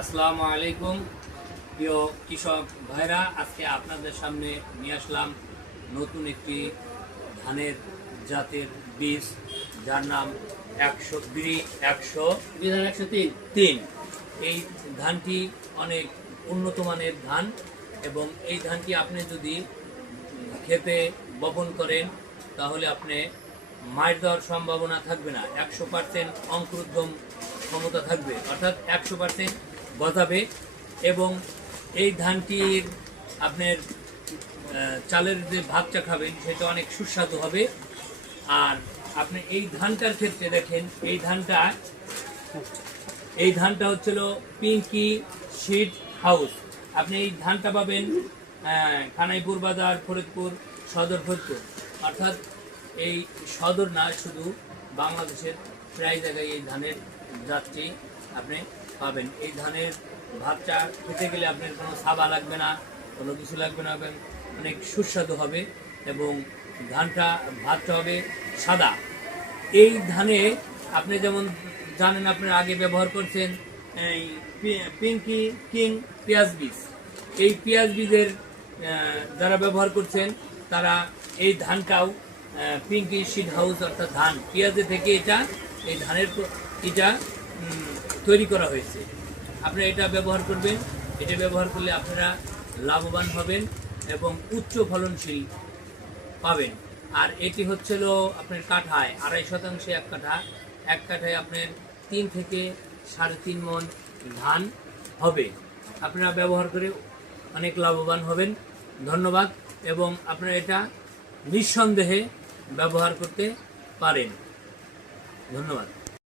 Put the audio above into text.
আসসালামু আলাইকুম প্রিয় কৃষক ভাইরা, আজকে আপনাদের সামনে নিয়ে আসলাম নতুন একটি ধানের জাতের বীজ, যার নাম 100 এই ধানটি অনেক উন্নত মানের ধান এবং এই ধানটি আপনি যদি ক্ষেতে বপন করেন তাহলে আপনি মার দেওয়ার সম্ভাবনা থাকবে না। 100% অঙ্কুরোদ্গম ক্ষমতা থাকবে, অর্থাৎ 100% গজাবে এবং এই ধানটির আপনার চালের যে ভাতটা খাবেন সেটা অনেক সুস্বাদু হবে। আর আপনি এই ধানটার ক্ষেত্রে দেখেন, এই ধানটা হচ্ছিল পিঙ্কি সিড হাউস। আপনি এই ধানটা পাবেন খানাইপুর বাজার, ফরিদপুর সদর, ফরিদপুর, অর্থাৎ এই সদর না, শুধু বাংলাদেশের প্রায় জায়গায় এই ধানের জাতটি আপনি পাবেন। এই ধানের ভাতটা খেতে গেলে আপনার কোনো সাবা লাগবে না, কোনো কিছু লাগবে না, এবং অনেক সুস্বাদু হবে এবং ভাতটা হবে সাদা। এই ধানে আপনি যেমন জানেন, আপনার আগে ব্যবহার করছেন এই পিঙ্কি কিং পেঁয়াজ বীজ। এই পেঁয়াজ বীজের যারা ব্যবহার করছেন তারা এই ধানটাও পিঙ্কি সিড হাউস, অর্থাৎ ধান পেঁয়াজে থেকে এই ধানের এটা তৈরি করা হয়েছে। আপনারা এটা ব্যবহার করবেন। এটা ব্যবহার করলে আপনারা লাভবান হবেন এবং উচ্চ ফলনশীল পাবেন। আর এটি হচ্ছিল আপনার কাঠায় 2.5% এক কাঠায় আপনার 3 থেকে 3.5 মণ ধান হবে। আপনারা ব্যবহার করে অনেক লাভবান হবেন। ধন্যবাদ। এবং আপনারা এটা নিঃসন্দেহে ব্যবহার করতে পারেন। ধন্যবাদ।